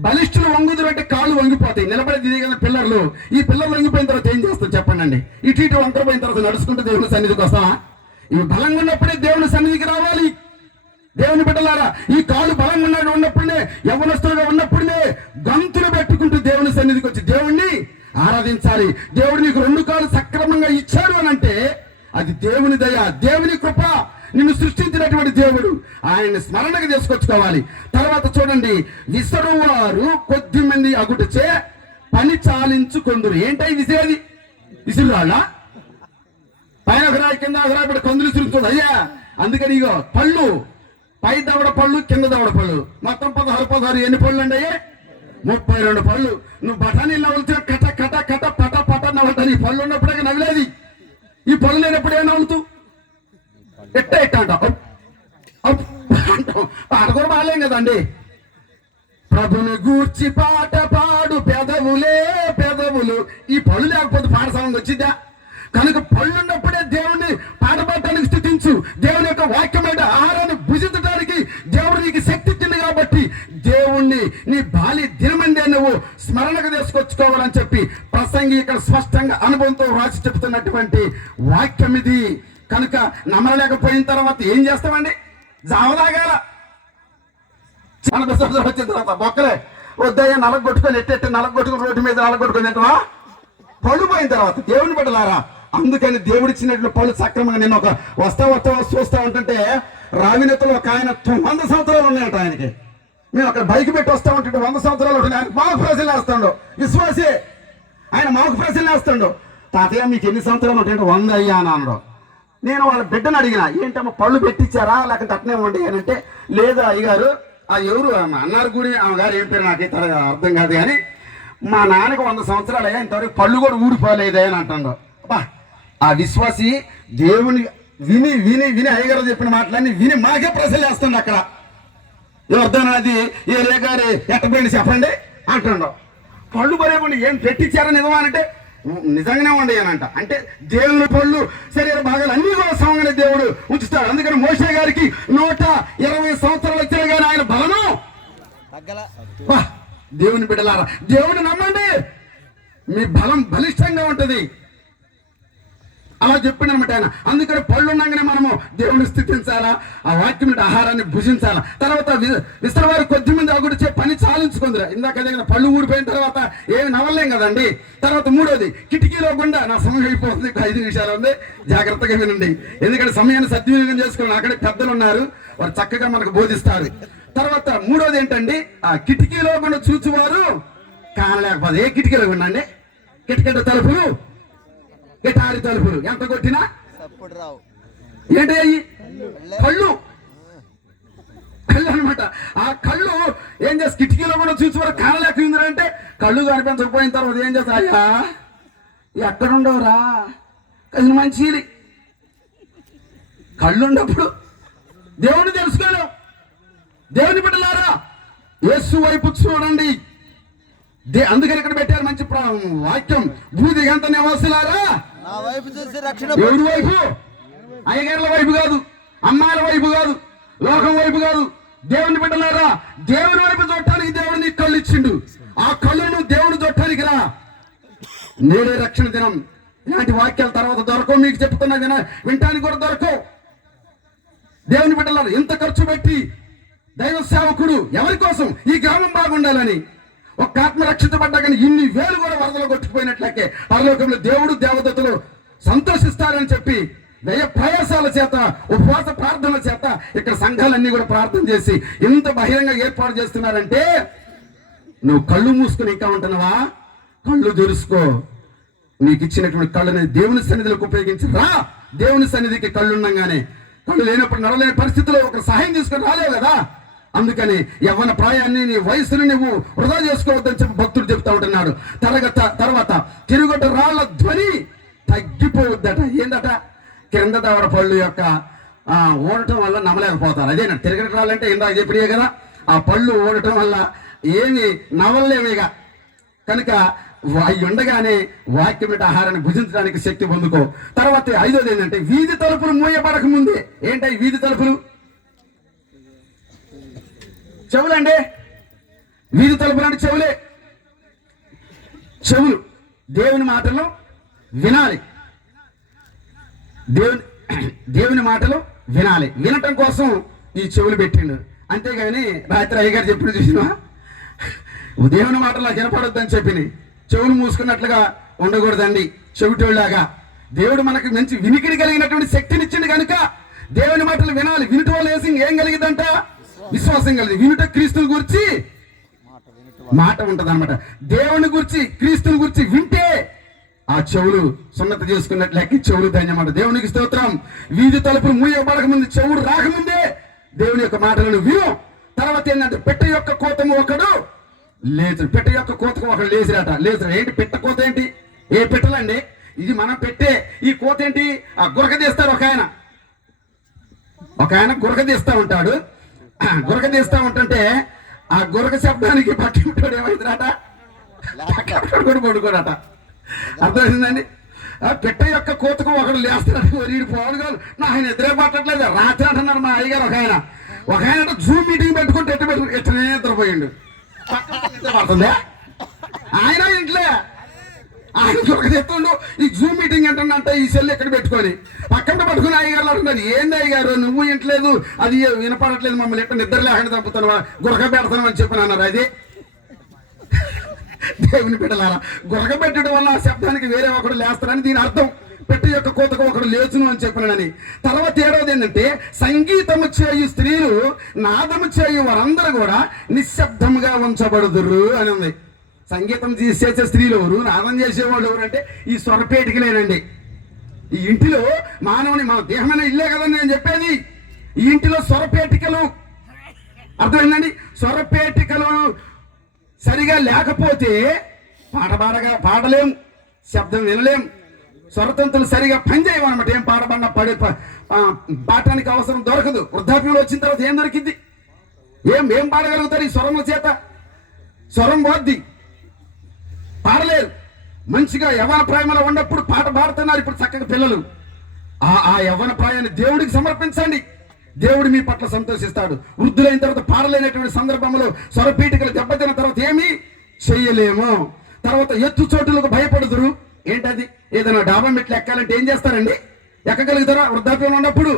బలిష్ఠులు వంగుదురు అంటే కాళ్ళు వంగిపోతాయి. నిలబడి దిగన పిల్లర్లు, ఈ పిల్లలు వంగిపోయిన తర్వాత ఏం చేస్తాం చెప్పండి? ఇటు వంకరపోయిన తర్వాత నడుచుకుంటూ దేవుని సన్నిధికి వస్తామా? ఇవి బలంగా ఉన్నప్పుడే దేవుని సన్నిధికి రావాలి. దేవుని బిడ్డలారా, ఈ కాళ్ళు బలంగా ఉన్నప్పుడే, యవ్వనస్తులుగా ఉన్నప్పుడే గంతులు పెట్టుకుంటూ దేవుని సన్నిధికి వచ్చి దేవుణ్ణి ఆరాధించాలి. దేవుడు నీకు 2 కాళ్ళు సక్రమంగా ఇచ్చాడు అని అంటే అది దేవుని దయ, దేవుని కృప. నిన్ను సృష్టించినటువంటి దేవుడు, ఆయన్ని స్మరణకు తీసుకొచ్చుకోవాలి. తర్వాత చూడండి, విసరు వారు కొద్ది మంది అగుటచే పని చాలించుకొందురు. ఏంటై విసిరేది? విసిరురాళ్ళ పైన ఒక రాయి, కింద ఒక రాయి పెట్టి కొందులు విసురుతుంది. అయ్యా, అందుకని ఇగో పళ్ళు, పై దవడ పళ్ళు, కింద దవడ పళ్ళు, మొత్తం 16 ఎన్ని పళ్ళు అండి? 32 పళ్ళు. నువ్వు బఠానీ నవ్వులుతూ కట కట కట పట పట నవ్వుతాను. ఈ పళ్ళు ఉన్నప్పుడే నవ్వులేది. ఈ పళ్ళు లేనప్పుడు ఏం నవ్వుతూ ఎట్ట అంటావు? పాట కూడా బాగాలేం కదండి. ప్రభుని గూర్చి పాట పాడు పెదవులే పెదవులు. ఈ పళ్ళు లేకపోతే పాట సౌండ్ వచ్చిద్దా? కనుక పళ్ళు ఉన్నప్పుడే దేవుణ్ణి పాట పాడటానికి స్థుతించు. దేవుని యొక్క వాక్యమైన ఆహారాన్ని భుజించడానికి దేవుడు నీకు శక్తి ఇచ్చింది కాబట్టి దేవుణ్ణి నీ బాల్య దినమందే నువ్వు స్మరణకు తీసుకొచ్చుకోవాలని చెప్పి ప్రసంగి ఇక్కడ స్పష్టంగా అనుభవంతో రాసి చెప్తున్నటువంటి వాక్యం ఇది. కనుక నమ్మలేకపోయిన తర్వాత ఏం చేస్తామండి? జావదాగాల. వచ్చిన తర్వాత బొక్కలే వద్దయ్యా నలగొట్టుకొని ఎట్టెట్టి నలగొట్టుకుని రోడ్డు మీద నలగొట్టుకొని తింటావా? పళ్ళు పోయిన తర్వాత దేవుని బిడ్డలారా, అందుకని దేవుడిచ్చినట్లు పళ్ళు సక్రమంగా నేను ఒక వస్తా చూస్తా ఉంటుంటే రావినతలో ఒక ఆయన 100 సంవత్సరాలు ఉన్నాయంట ఆయనకి. మేము అక్కడ బైక్ పెట్టి వస్తా ఉంటే 100 సంవత్సరాలు ఉంటుంది. ఆయన మాకు ప్రశ్నలు వేస్తాడు, విశ్వాసే. ఆయన మాకు ప్రశ్నలు వేస్తాడు. తాతయ్య మీకు ఎన్ని సంవత్సరాలు ఉంటాయంటే 100 అయ్యా అని అన్నాడు. నేను వాళ్ళ బిడ్డను అడిగిన, ఏంటమ్మా పళ్ళు పెట్టించారా లేకపోతే అట్నే ఉండి అని అంటే, లేదు అయ్యగారు, ఎవరు అన్నారు గుడి ఆమె గారు ఏం పేరు నాకైతే అర్థం కాదు, కానీ మా నాన్నకి 100 సంవత్సరాలు అయ్యా, ఇంతవరకు పళ్ళు కూడా ఊడిపోలేదే అని అంటాడు. అబ్బా, ఆ విశ్వాసి దేవుని విని విని విని అయ్యగారు చెప్పిన మాటలన్నీ విని మాకే ప్రశ్నలు వేస్తుంది. అక్కడ ఎవరిదైనా అది ఏ రేగారి ఎట్టపోయింది చెప్పండి అంటుండవు. పళ్ళు పరేపండి ఏం పెట్టించారని నిజమానంటే నిజంగానే ఉండేయనంట. అంటే దేవుని పళ్ళు శరీర భాగాలు అన్ని కూడా సమంగానే దేవుడు ఉంచుతాడు. అందుకని మోషే గారికి 120 సంవత్సరాలు వచ్చినా కానీ ఆయన బలము దేవుని బిడ్డలారా, దేవుని నమ్మండి, మీ బలం బలిష్టంగా ఉంటది. అలా చెప్పిండు అనమాట ఆయన. అందుకని పళ్ళు ఉండగానే మనము దేవుని స్థితించాలా, ఆ వాక్యం ఆహారాన్ని భుజించాలా. తర్వాత విసరవారు కొద్దిమంది అగుడిచే పని చాలించుకుందిరా. ఇందాక దగ్గర పళ్ళు ఊడిపోయిన తర్వాత ఏమి నవ్వలేం కదండి. తర్వాత మూడోది, కిటికీలో గుండా, నా సమయం అయిపోతుంది, 5 నిమిషాలు ఉంది, జాగ్రత్తగా వినండి. ఎందుకంటే సమయాన్ని సద్వినియోగం చేసుకోవాలి. అక్కడే పెద్దలు ఉన్నారు, వారు చక్కగా మనకు బోధిస్తారు. తర్వాత మూడోది ఏంటండి, ఆ కిటికీలో గుండా చూచువారు కానలేకపోతే. ఏ కిటికీలో గుండా అండి? కిటకిట తలుపులు, గిటారి తలుపులు ఎంత కొట్టినా ఏంటి అయ్యి? కళ్ళు అనమాట. ఆ కళ్ళు ఏం చేసి కిటికీలో కూడా చూసేవారు కానలేకపోయిందంటే, కళ్ళు కనిపించకపోయిన తర్వాత ఏం చేస్తారు? అయ్యా ఎక్కడుండవురా అది మంచి కళ్ళు ఉన్నప్పుడు దేవుని తెలుసుకోలేం. దేవుని బిడ్డలారా, యేసు వైపు చూడండి. అందుకని ఇక్కడ పెట్టారు మంచి వాక్యం, భూది గంట నివాసులారా ఎవరి వైపు? అయ్యగారుల వైపు కాదు, అమ్మాయిల వైపు కాదు, లోకం వైపు కాదు. దేవుని బిడ్డలారా, దేవుని వైపు చూడటానికి దేవుడు నీకు కళ్ళు ఇచ్చిండు. ఆ కళ్ళను దేవుడు చూడటానికి రా. నేడే రక్షణ దినం. ఇలాంటి వాక్యాల తర్వాత దొరకవు, మీకు చెప్తున్నా వినటానికి కూడా దొరకవు. దేవుని బిడ్డలారా, ఎంత ఖర్చు పెట్టి దైవ సేవకుడు ఎవరి కోసం? ఈ గ్రామం బాగుండాలని. ఒక ఆత్మ రక్షించబడ్డా కానీ ఇన్ని వేలు కూడా వరదలో కొట్టుకుపోయినట్లకే పరలోకంలో దేవుడు దేవదత్తులు సంతోషిస్తారని చెప్పి దయ ప్రయాసాల చేత, ఉపవాస ప్రార్థనల చేత ఇక్కడ సంఘాలన్నీ కూడా ప్రార్థన చేసి ఇంత బహిరంగ ఏర్పాటు చేస్తున్నారంటే, నువ్వు కళ్ళు మూసుకుని ఇంకా ఉంటున్నావా? కళ్ళు తెరుసుకో. నీకు ఇచ్చినటువంటి కళ్ళని దేవుని సన్నిధిలోకి ఉపయోగించి రా. దేవుని సన్నిధికి కళ్ళు ఉండగానే, కళ్ళు లేనప్పుడు నడలేని పరిస్థితిలో ఒక సహాయం తీసుకొని రాలేవు కదా. అందుకని యవ్వన ప్రాయాన్ని, నీ వయసుని నువ్వు వృధా చేసుకోవద్దని చెప్పి భక్తుడు చెప్తా ఉంటున్నాడు. తర్వాత తిరుగుట రాళ్ల ధ్వని తగ్గిపోవద్దట. ఏందట? కింద దవడ పళ్ళు యొక్క ఓడటం వల్ల నమ్మలేకపోతారు. అదేనా తిరగట రాళ్ళంటే? ఇందాక చెప్పినాయి కదా, ఆ పళ్ళు ఓడటం వల్ల ఏమి నవ్వలేమిగా. కనుక అవి ఉండగానే వాక్యం ఆహారాన్ని భుజించడానికి శక్తి పొందుకో. తర్వాత 5వది ఏంటంటే, వీధి తలుపులు మూయబడక ముందే. ఏంటి వీధి తలుపులు? చెవులండి. వీధి తలుపులు అంటే చెవులే. చెవులు దేవుని మాటలు వినాలి. దేవుని మాటలు వినాలి. వినటం కోసం ఈ చెవులు పెట్టిండు. అంతేగాని రాత్రి అయ్యగారు చెప్పిన చూసినా, దేవుని మాటలు నాకు వినపడొద్దని చెప్పినాయి. చెవులు మూసుకున్నట్లుగా ఉండకూడదండి. చెవిటోళ్ళలాగా దేవుడు మనకి మంచి వినికిడి కలిగినటువంటి శక్తినిచ్చింది కనుక దేవుని మాటలు వినాలి. వినుట వల్ల ఏం కలిగిద్దంట? విశ్వాసం కలిగి. వినుట క్రీస్తుని గురించి మాట ఉంటది అనమాట. దేవుని గురించి, క్రీస్తుని గురించి వింటే ఆ చెవులు సున్నత చేసుకున్నట్లకి చెవులు ధన్యమాట. దేవునికి స్తోత్రం. వీధి తలుపులు మూయబడక ముందు, చెవుడు రాకముందే దేవుని యొక్క మాటలను విను. తర్వాత ఏంటంటే, పెట్ట యొక్క కోతము ఒకడు లేదు. పెట్ట యొక్క కోతకు ఒకడు లేచిరాట. లేచి ఏంటి పెట్ట కోత? ఏంటి? ఏ పెట్టలండి ఇది? మనం పెట్టే ఈ కోత ఏంటి? ఆ గురక తీస్తాడు ఒక ఆయన గురక తీస్తా ఉంటాడు. గురక తీస్తా ఉంటుంటే ఆ గురక శబ్దానికి పట్టుకుంటాడు ఏమైందిరాట? పడుకోడట. అర్థమైందండి? పెట్ట యొక్క కోతకు ఒకడు లేస్తాడు. వీడు పోవడం నా ఆయన ఎదురే పట్టట్లేదు. రాత్రి అంటున్నారు మా అయ్యగారు. ఒక ఆయన జూమ్ మీటింగ్ పెట్టుకుంటే ఎట్టనే నిద్రపోయిండు. పడుతుందా? ఆయన ఇంట్లో ఆయన గురక తెస్తుండు. ఈ జూమ్ మీటింగ్ ఏంటంటే ఈ సెల్ ఎక్కడ పెట్టుకొని పక్కన పట్టుకుని అయ్యగారు అంటున్నారు, ఏంది అయ్యగారు నువ్వు ఇంట్లేదు, అది వినపడట్లేదు, మమ్మల్ని ఎట్లా నిద్ర లేకుండా తప్పుతున్నావా, గురక పెడతాను అని చెప్పిన అన్నారు. అది దేవుని బిడ్డలారా, గురక పెట్టడం వల్ల ఆ శబ్దానికి వేరే ఒకడు లేస్తారని దీని అర్థం. పెట్టె యొక్క కోతకు ఒకడు లేచును అని చెప్పినానని. తర్వాత 7వది ఏంటంటే, సంగీతము చేయు స్త్రీలు, నాదము చేయు వారందరూ కూడా నిశ్శబ్దముగా ఉంచబడుదురు అని ఉంది. సంగీతం చేసే స్త్రీలు ఎవరు? నాదం చేసేవాళ్ళు ఎవరు అంటే ఈ స్వరపేటికలేనండి. ఈ ఇంటిలో మానవుని, మన దేహమైన ఇల్లే కదండి నేను చెప్పేది. ఈ ఇంటిలో స్వరపేటికలు, అర్థమైందండి? స్వరపేటికలు సరిగా లేకపోతే పాడలేం, శబ్దం వినలేం, స్వరతంతులు సరిగా పనిచేయమన్నమాట. ఏం పాడబడినా పాడటానికి అవసరం దొరకదు. వృద్ధాప్యంలో వచ్చిన తర్వాత ఏం దొరికింది? ఏం పాడగలుగుతారు ఈ స్వరముల చేత? స్వరం పోద్ది, పాడలేరు. మంచిగా యవ్వన ప్రాయంలో ఉన్నప్పుడు పాట పాడుతున్నారు ఇప్పుడు చక్కగా పిల్లలు. ఆ యవ్వన ప్రాయాన్ని దేవుడికి సమర్పించండి. దేవుడు మీ పట్ల సంతోషిస్తాడు. వృద్ధులైన తర్వాత పాడలేనటువంటి సందర్భంలో స్వరపీఠికలు దెబ్బతిన్న తర్వాత ఏమీ చెయ్యలేము. తర్వాత ఎత్తు చోటులకు భయపడుదురు. ఏంటది? ఏదైనా డాబా మెట్లు ఎక్కాలంటే ఏం చేస్తారండి? ఎక్కగలుగుతారా? వృద్ధాప్యంలో ఉన్నప్పుడు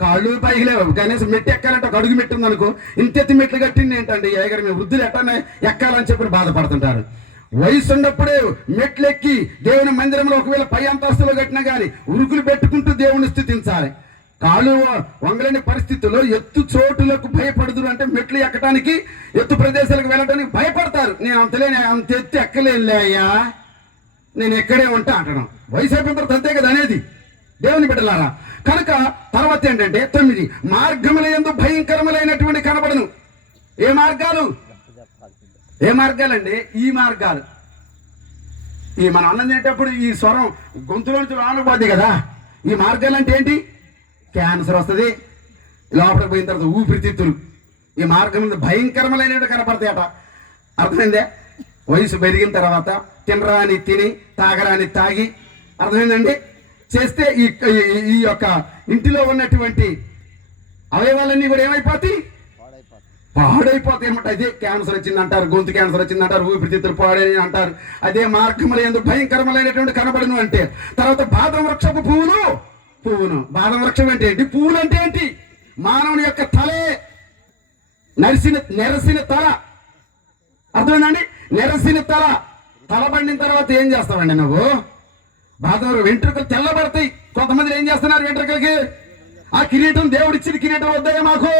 కాళ్ళు పైకి లేవు, కనీసం మెట్టు ఎక్కాలంటే ఒక అడుగు మెట్టు ఉందనుకో, ఇంతెత్తి మెట్లు కట్టింది ఏంటండి ఏగర మీ వృద్ధులు ఎట్టానే ఎక్కాలని చెప్పి బాధపడుతుంటారు. వయసు ఉన్నప్పుడే మెట్లు ఎక్కి దేవుని మందిరంలో ఒకవేళ పై అంతస్తులో కట్టినా కానీ ఉరుకులు పెట్టుకుంటూ దేవుని స్థుతించాలి. కాళ్ళు వంగలేని పరిస్థితుల్లో ఎత్తు చోటులకు భయపడుదురు, అంటే మెట్లు ఎక్కడానికి ఎత్తు ప్రదేశాలకు వెళ్ళడానికి భయపడతారు. నేను అంత ఎత్తు ఎక్కలేనులే అయ్యా, నేను ఎక్కడే ఉంటా అంటడం. వయసు అయిపోయిన తర్వాత అంతే కదా అనేది దేవుని బిడ్డలారా. కనుక తర్వాత ఏంటంటే 9, మార్గముల యందు భయంకరములైనటువంటి కనబడను. ఏ మార్గాలు? ఏ మార్గాలండి? ఈ మార్గాలు. ఈ మనం అన్నం తినేటప్పుడు ఈ స్వరం గొంతులోంచి రానుపోద్ది కదా. ఈ మార్గాలు అంటే ఏంటి? క్యాన్సర్ వస్తుంది, లోపలికి పోయిన తర్వాత ఊపిరితిత్తులు. ఈ మార్గం భయంకరములైనటువంటి కనపడతాయట. అర్థమైందే? వయసు పెరిగిన తర్వాత తినరాని తిని తాగరాని తాగి, అర్థమైందండి, చేస్తే ఈ యొక్క ఇంటిలో ఉన్నటువంటి అవయవాలన్నీ కూడా ఏమైపోతాయి? పాడైపోతాయి అనమాట. అదే క్యాన్సర్ వచ్చింది అంటారు, గొంతు క్యాన్సర్ వచ్చింది అంటారు, ఊపిరితిత్తులు పాడని అంటారు. అదే మార్గముల యందు భయంకరములైనటువంటి కనబడును అంటే. తర్వాత బాదం వృక్షపు పువ్వును. బాదం వృక్షం అంటే ఏంటి? పువ్వులు అంటే ఏంటి? మానవుని యొక్క తలే నెరసిన తల. అర్థమైందండి? నెరసిన తల బండిన తర్వాత ఏం చేస్తావండి నువ్వు? బాదం వెంట్రుకలు తెల్లబడతాయి. కొంతమంది ఏం చేస్తున్నారు వెంట్రుకలకి? ఆ కిరీటం దేవుడిచ్చిన కిరీటం వద్దాయి మాకు.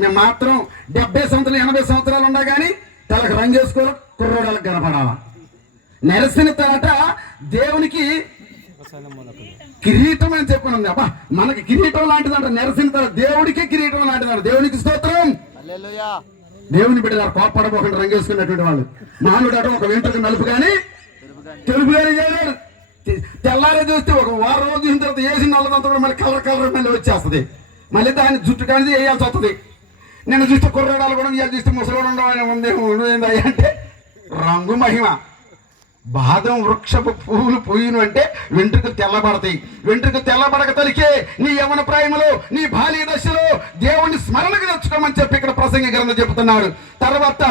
మేము మాత్రం 70 సంవత్సరాలు 80 సంవత్సరాలు ఉన్నా కానీ తలకు రంగు వేసుకోవాలి, కుర్రోడాలకు కనపడాలా. నెరసిన తలట దేవునికి కిరీటం అని చెప్పనుంది. అబ్బా, మనకి కిరీటం లాంటిదంట నెరసిన తల, దేవుడికి కిరీటం లాంటిదంట. దేవునికి స్తోత్రం. దేవుని బిడ్డలు కోప్పడబోకుండా రంగు వేసుకున్నటువంటి వాళ్ళు. మానవుడు అటు ఒక వెంట్రుక నలుపు కానీ తెలుపు కానీ చేయలేడు. తెల్లారే చూస్తే ఒక వారం రోజు చూసిన తర్వాత వేసిన నల్లదంతా కూడా మళ్ళీ కలర్ మళ్ళీ వచ్చేస్తుంది. మళ్ళీ దాన్ని జుట్టు కానీ వేయాల్సి వస్తుంది. నేను చూస్తే కుర్రాడాలు కూడా ఇవాళ చూస్తే ముసలి ఉండేది అంటే రంగు మహిమ. బాదం వృక్షపు పువ్వులు పూయును అంటే వెంట్రుకలు తెల్లబడతాయి. వెంట్రుకలు తెల్లబడక తలికే నీ యవన ప్రాయములో, నీ బాల్య దశలో దేవుణ్ణి స్మరణకు తెచ్చుకోమని చెప్పి ఇక్కడ ప్రసంగి గ్రంథం చెబుతున్నాడు. తర్వాత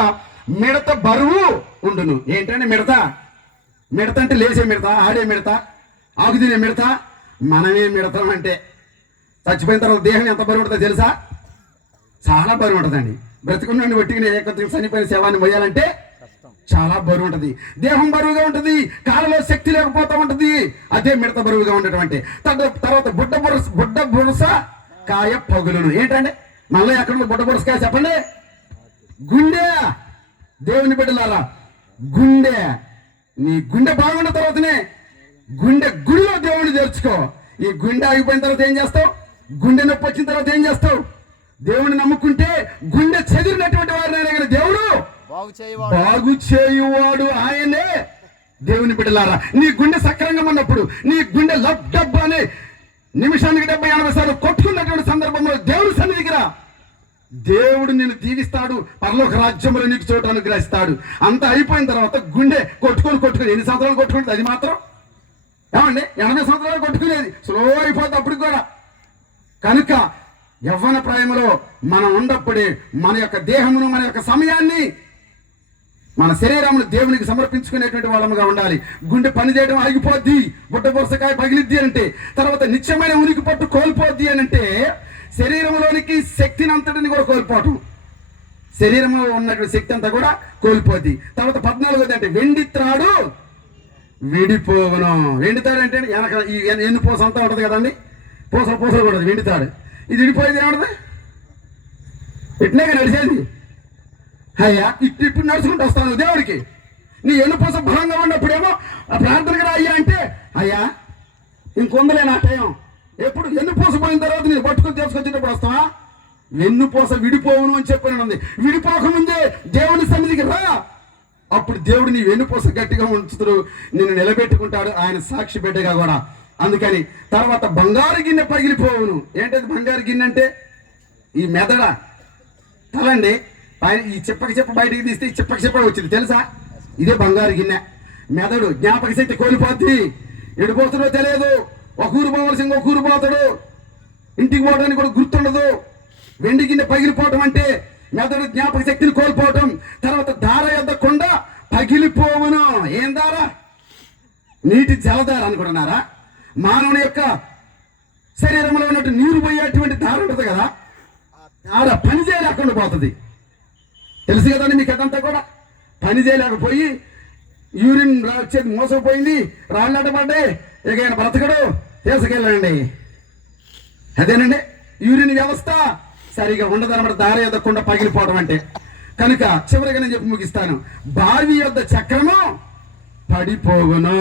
మిడత బరువు ఉండును. ఏంటంటే మిడత అంటే లేచే మిడత, ఆడే మిడత, ఆకు తినే మిడత. మనమే మిడతాం అంటే చచ్చిపోయిన తర్వాత దేహం ఎంత బరువు ఉంటుందో తెలుసా? చాలా బరువు ఉంటుందండి. బ్రతుకున్న ఒట్టిగా చనిపోయిన శవాన్ని మొయ్యాలంటే చాలా బరువు ఉంటుంది. దేహం బరువుగా ఉంటుంది, కాళ్ళలో శక్తి లేకపోతూ ఉంటుంది. అదే మిడత బరువుగా ఉండటం అంటే. తర్వాత బుడ్డ బురస కాయ పగులును. ఏంటంటే మళ్ళీ ఎక్కడ బుడ్డ బురస కాయ చెప్పండి? గుండె. దేవుని బిడ్డలారా, గుండె. నీ గుండె బాగున్న తర్వాతనే గుడిలో దేవుడిని తెరుచుకో. ఈ గుండె ఆగిపోయిన తర్వాత ఏం చేస్తావు? గుండె నొప్పి వచ్చిన తర్వాత ఏం చేస్తావు? దేవుడిని నమ్ముకుంటే గుండె చెదిరినటువంటి వారిని దేవుడు బాగు చేయువాడు ఆయనే. దేవుని బిడ్డలారా, నీ గుండె సక్రంగా ఉన్నప్పుడు, నీ గుండె లబ్ డబ్బు అనే నిమిషానికి 70-80 సార్లు కొట్టుకున్నటువంటి సందర్భంలో దేవుడి సన్నిధికి రా. దేవుడు నిన్ను దీవిస్తాడు, పరలోక రాజ్యంలో నీకు చోటు అనుగ్రహిస్తాడు. అంతా అయిపోయిన తర్వాత గుండె కొట్టుకొని ఎన్ని సంవత్సరాలు కొట్టుకుంటుంది? అది మాత్రం ఏమండి 80 సంవత్సరాలు కొట్టుకునేది, స్లో అయిపోతుంది అప్పుడు కూడా. కనుక యవ్వన ప్రాయంలో మనం ఉన్నప్పుడే మన యొక్క దేహమును, మన యొక్క సమయాన్ని, మన శరీరమును దేవునికి సమర్పించుకునేటువంటి వాళ్ళముగా ఉండాలి. గుండె పనిచేయడం ఆగిపోద్ది, బుడ్డ బొరసకాయ పగిలిద్ది అంటే, తర్వాత నిత్యమైన ఉనికి పట్టు కోల్పోద్ది అని అంటే శరీరంలోనికి శక్తిని అంతటిని కూడా కోల్పోవటం. శరీరంలో ఉన్నటువంటి శక్తి అంతా కూడా కోల్పోద్ది. తర్వాత 14 అంటే వెండి త్రాడు విడిపోవును. వెండి తాడు అంటే వెనక ఈ ఎన్ని పూస అంతా ఉంటుంది కదండి, పూసలు కూడా వెండి తాడు. ఇది విడిపోయేది ఏముంటుంది? ఇట్నే నడిచేది. అయ్యా ఇప్పుడు నడుచుకుంటూ వస్తాను దేవుడికి. నీ ఎన్నుపూస బలంగా ఉన్నప్పుడేమో ప్రార్థనగా అయ్యా అంటే, అయ్యా ఇంకొందలే నా టైం. ఎప్పుడు ఎన్నుపూస పోయిన తర్వాత నేను పట్టుకొని తీసుకొచ్చేటప్పుడు వస్తావా? వెన్నుపూస విడిపోవును అని చెప్పినది. విడిపోకముందే దేవుని సన్నిధికి రా. అప్పుడు దేవుడు నీ వెన్నుపూస గట్టిగా ఉంచుతాడు, నిన్ను నిలబెట్టుకుంటాడు, ఆయన సాక్షి బిడ్డగా కూడా. అందుకని తర్వాత బంగారు గిన్నె పగిలిపోవును. ఏంటది బంగారు గిన్నె అంటే? ఈ మెదడ తలండి. ఈ చెప్ప బయటికి తీస్తే ఈ చెప్ప వచ్చింది తెలుసా? ఇదే బంగారు గిన్నె. మెదడు జ్ఞాపక శక్తి కోల్పోద్ది. ఎడిపోతుందో తెలియదు. ఒక ఊరు పోవలసింది ఒక ఊరు పోతాడు, ఇంటికి పోవడానికి కూడా గుర్తుండదు. వెండి గిన్నె పగిలిపోవటం అంటే మెదడు జ్ఞాపక శక్తిని కోల్పోవటం. తర్వాత దార యొద్ద కొండ పగిలిపోవును. ఏం దార? నీటి జలధార అనుకుంటున్నారా? మానవుని యొక్క శరీరంలో ఉన్నట్టు నీరు పోయేటువంటి దార ఉంటుంది కదా, ఆ దార పని చేయలేకుండా పోతుంది. తెలుసు కదండి మీకు అదంతా కూడా. పని చేయలేకపోయి యూరిన్ వచ్చేది మోసపోయింది, రాళ్ళట పడ్డాయి, ఇక ఆయన బ్రతకడు, తీసుకెళ్ళండి. అదేనండి యూరిన్ వ్యవస్థ సరిగా ఉండదన్నమాట, దారి ఎదగకుండా పగిలిపోవడం అంటే. కనుక చివరిగా నేను చెప్పి ముగిస్తాను. బావి యొద్ద చక్రము పడిపోవును,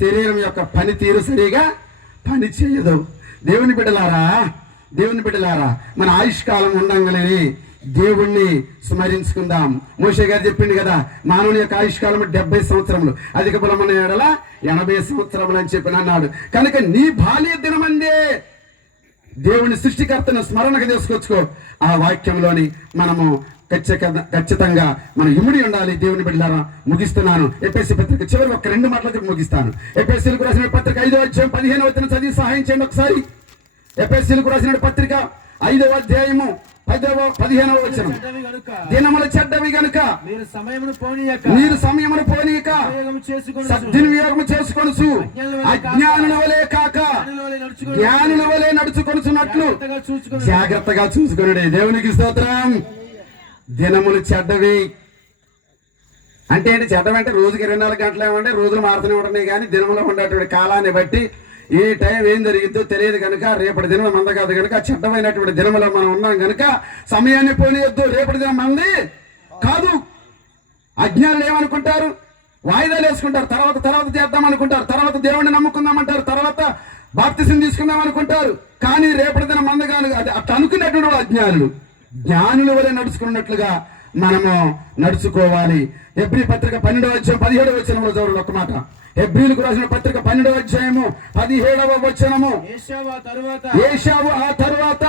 శరీరం యొక్క పనితీరు సరిగా పని చేయదు. దేవుని బిడ్డలారా మన ఆయుష్కాలం ఉండంగానే దేవుణ్ణి స్మరించుకుందాం. మోషే గారు చెప్పింది కదా, మానవుని యొక్క ఆయుష్కాలం 70 సంవత్సరములు, అధిక బలమైన ఎడల 80 సంవత్సరములు అని చెప్పి అన్నాడు. కనుక నీ బాల్య దినమందే దేవుని సృష్టికర్తను స్మరణకు తీసుకొచ్చుకో. ఆ వాక్యంలోని మనము ఖచ్చితంగా మనం ఇమిడి ఉండాలి. దేవుని బిడ్డలారా ముగిస్తున్నాను. ఎఫెసీ పత్రిక చివరి ఒక 2 మాటలు చెప్పి ముగిస్తాను. ఎఫెసీలకు రాసిన పత్రిక 5వ అధ్యాయం 15వ వచనం చదివి సహాయం చేయండి ఒకసారి. ఎఫెసీలకు రాసిన పత్రిక 5వ అధ్యాయము 15వ వచనం. దినములు చెడ్డవి గనుక మీరు సమయమును పోనీయక సద్వినియోగము చేసుకొనుచు అజ్ఞానుల వలె కాక జ్ఞానుల వలె నడుచుకొనుచున్నట్లు జాగ్రత్తగా చూసుకొనుడి. దేవునికి స్తోత్రం. దినములు చెడ్డవి అంటే ఏంటి? చెడ్డమంటే రోజుకి 24 గంటలు ఏమంటే రోజులు మారుతూనే ఉంటున్నాయి, కానీ దినములో ఉండేటువంటి కాలాన్ని బట్టి ఈ టైం ఏం జరిగిందో తెలియదు కనుక రేపటి దినం మంద కాదు కనుక చెడ్డమైనటువంటి దినములో మనం ఉన్నాం కనుక సమయాన్ని పోనీయొద్దు. రేపటి దినం మంది కాదు. అజ్ఞానులు ఏమనుకుంటారు? వాయిదాలు వేసుకుంటారు, తర్వాత చేద్దాం అనుకుంటారు, తర్వాత దేవుడిని నమ్ముకుందామంటారు, తర్వాత బాప్తిసం తీసుకుందాం అనుకుంటారు. కానీ రేపటి దినం మంద కాదు. అది అట్లా అనుకునేటువంటి అజ్ఞానులు. జ్ఞానుల వలె నడుచుకున్నట్లుగా మనము నడుచుకోవాలి. హెబ్రీ పత్రిక 12వ అధ్యాయం 17వ వచనంలో చూడండి ఒక మాట. హెబ్రీలకు రాసిన పత్రిక 12వ అధ్యాయము 17వ వచనము. ఏశావు ఆ తరువాత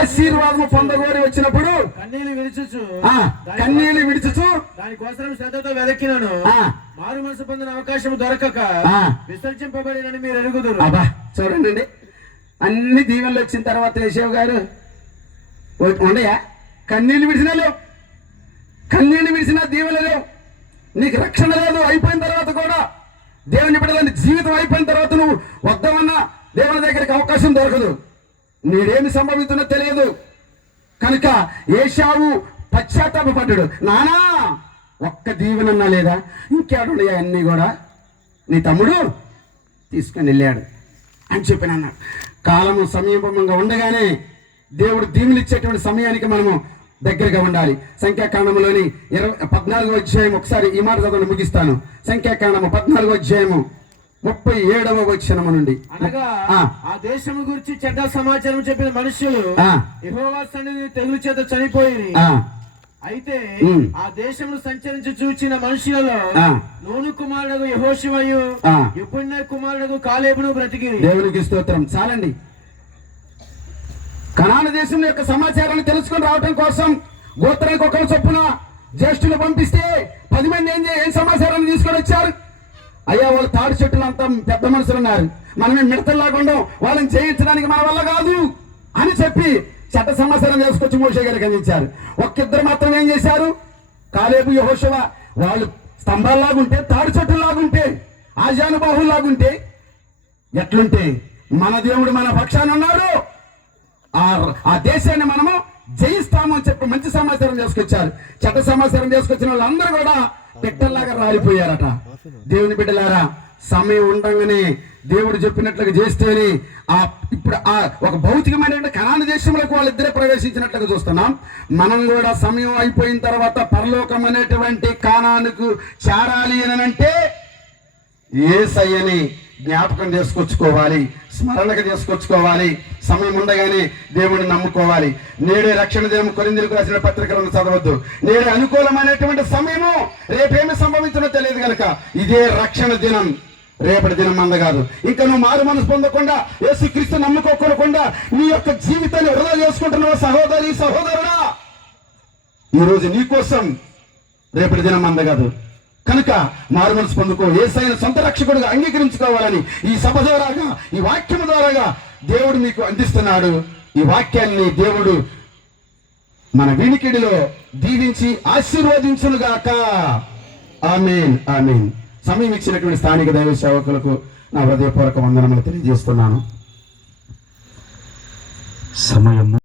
ఆశీర్వాదము పొందగోరి వచ్చినప్పుడు కన్నీళ్లు విడుచుచు దానికోసం శ్రద్ధతో వెదకినాను, మారు మనసు పొందిన అవకాశం దొరకక విసర్జింపబడినని మీరు ఎరుగుదురు. అబ్బా చూడండి, అన్ని దీవెనలు వచ్చిన తర్వాత ఏశావు గారు ఉండయా? కన్నీళ్లు విడిచినా లేవు, కన్నీళ్లు విడిచినా దీవెనలు లేవు. నీకు రక్షణ లేదు. అయిపోయిన తర్వాత కూడా దేవుని బిడ్డలని జీవితం అయిపోయిన తర్వాత నువ్వు వద్దామన్నా దేవుని దగ్గరికి అవకాశం దొరకదు. నీడేమి సంభవిస్తుందో తెలియదు. కనుక ఏశావు పశ్చాత్తాపడ్డాడు. నానా ఒక్క దీవెనన్నా లేదా? ఇంకేడున్నాయా? అన్నీ కూడా నీ తమ్ముడు తీసుకొని వెళ్ళాడు అని చెప్పిన అన్నాడు. కాలము సమీపంగా ఉండగానే దేవుడు దీవెనలు ఇచ్చేటువంటి సమయానికి మనము దగ్గరగా ఉండాలి. సంఖ్యాకాండంలోని 14వ అధ్యాయం ఒకసారి ఈ మాట చదవని ముగిస్తాను. సంఖ్యాకాండము 14వ అధ్యాయము 37వ వచనము నుండి. అనగా ఆ దేశము గురించి చెడ్డ సమాచారం చెప్పిన మనుషులు యెహోవా సన్నిధిని తెగులు చేత చనిపోయి, అయితే ఆ దేశంలో సంచరించి చూచిన మనుషులలో నూను కుమారుడు యెహోషువయు యెఫున్నె కుమారుడు కాలేబును బ్రతికిరి. దేవునికి స్తోత్రం. చాలండి. కనాను దేశం యొక్క సమాచారాన్ని తెలుసుకొని రావడం కోసం గోత్రానికి ఒకరు చొప్పున జ్యేష్ఠులు పంపిస్తే 10 మంది ఏం సమాచారాన్ని తీసుకొని వచ్చారు? అయ్యా వాళ్ళు తాడి చెట్టులు అంతా పెద్ద మనుషులు ఉన్నారు, మనమే మిడతల్లాగా ఉండం, వాళ్ళని జయించడానికి మన వల్ల కాదు అని చెప్పి చట్ట సమాచారం చేసుకొచ్చి మోషే గారికి అందించారు. ఒక్కిద్దరు మాత్రం ఏం చేశారు? కాలేబు యెహోషువ. వాళ్ళు స్తంభాల్లాగుంటే, తాడి చెట్టులాగుంటే, ఆజానుబాహుల్లాగుంటే ఎట్లుంటే మన దేవుడు మన పక్షాన ఉన్నాడు, ఆ దేశాన్ని మనము జయిస్తాము అని చెప్పి మంచి సమాచారం చేసుకొచ్చారు. చెడ్డ సమాచారం చేసుకొచ్చిన వాళ్ళందరూ కూడా పెట్టల్లాగా రాలిపోయారట. దేవుని బిడ్డలారా, సమయం ఉండగానే దేవుడు చెప్పినట్లుగా చేస్తేనే ఇప్పుడు ఒక భౌతికమైన కనాను దేశంలోకి వాళ్ళిద్దరే ప్రవేశించినట్లుగా చూస్తున్నాం. మనం కూడా సమయం అయిపోయిన తర్వాత పరలోకం అనేటువంటి కానానుకు చేరాలి అని అంటే యేసయ్యని జ్ఞాపకం చేసుకొచ్చుకోవాలి, స్మరణకు చేసుకొచ్చుకోవాలి. సమయం ఉండగానే దేవుడిని నమ్ముకోవాలి. నేడే రక్షణ దినం కొరింథీయులకు రాసిన పత్రికలను చదవద్దు. నేడే అనుకూలమైనటువంటి సమయము, రేపేమి సంభవించడో తెలియదు కనుక ఇదే రక్షణ దినం, రేపటి దినం మంద కాదు. ఇంకా నువ్వు మారు మనసు పొందకుండా, యేసుక్రీస్తు నమ్ముకోకుండా నీ యొక్క జీవితాన్ని వృధా చేసుకుంటున్నావు సహోదరి సహోదరుడా. ఈరోజు నీ కోసం రేపటి దినం మంద కాదు. కనుక మారు మనసు పొందుకో, యేసయ్యను సొంత రక్షకుడుగా అంగీకరించుకోవాలని ఈ సభ ద్వారాగా, ఈ వాక్యము ద్వారాగా దేవుడు మీకు అందిస్తున్నాడు. ఈ వాక్యాన్ని దేవుడు మన వినికిడిలో దీవించి ఆశీర్వదించునుగాక. ఆమేన్, ఆమేన్. సమయం ఇచ్చినటువంటి స్థానిక దైవ సేవకులకు నా హృదయపూర్వక వందనములు తెలియజేస్తున్నాను. సమయము